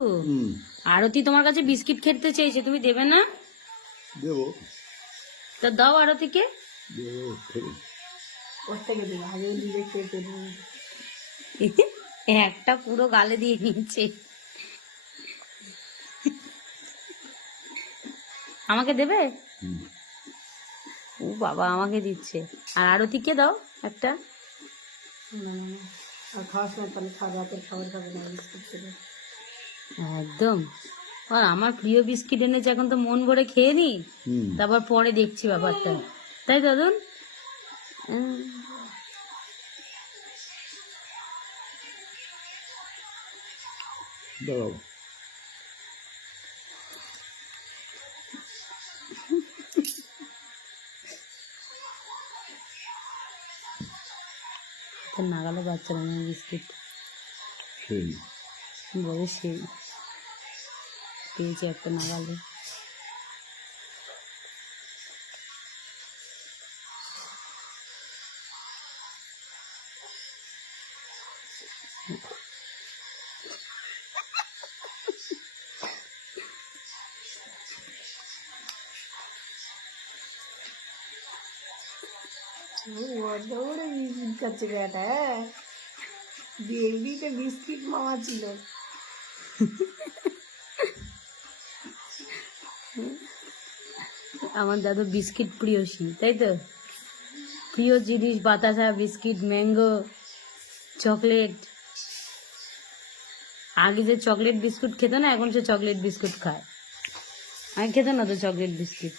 আরতি তোমার কাছে বিস্কিট খেতে চেয়েছে, তুমি দেবে না? দেবো। তা দাও আরতিকে। একটা পুরো গালে দিয়ে নিচ্ছে। আমাকে দেবে? ও বাবা, আমাকে দিচ্ছে। আর আরতিকে দাও একটা। একদম। আর আমার প্রিয় বিস্কিট এনেছে, এখন তো মন ভরে খেয়ে নি, তারপর পরে দেখছি ব্যাপারটা, তাই দাদুন? দাঁড়াও। নাগালো বাচ্চারা বিস্কিট সেই বলে, সেই পেয়েছি একটা নাগালে। বিস্কিট মামা ছিল। আমার দাদু বিস্কিট প্রিয়সী, তাই তো? প্রিয় জিনিস বাতাসা, বিস্কিট, ম্যাঙ্গো, চকলেট। আগে যে চকলেট বিস্কুট খেত না, এখন সে চকলেট বিস্কুট খায়। আগে খেত না তো চকলেট বিস্কুট।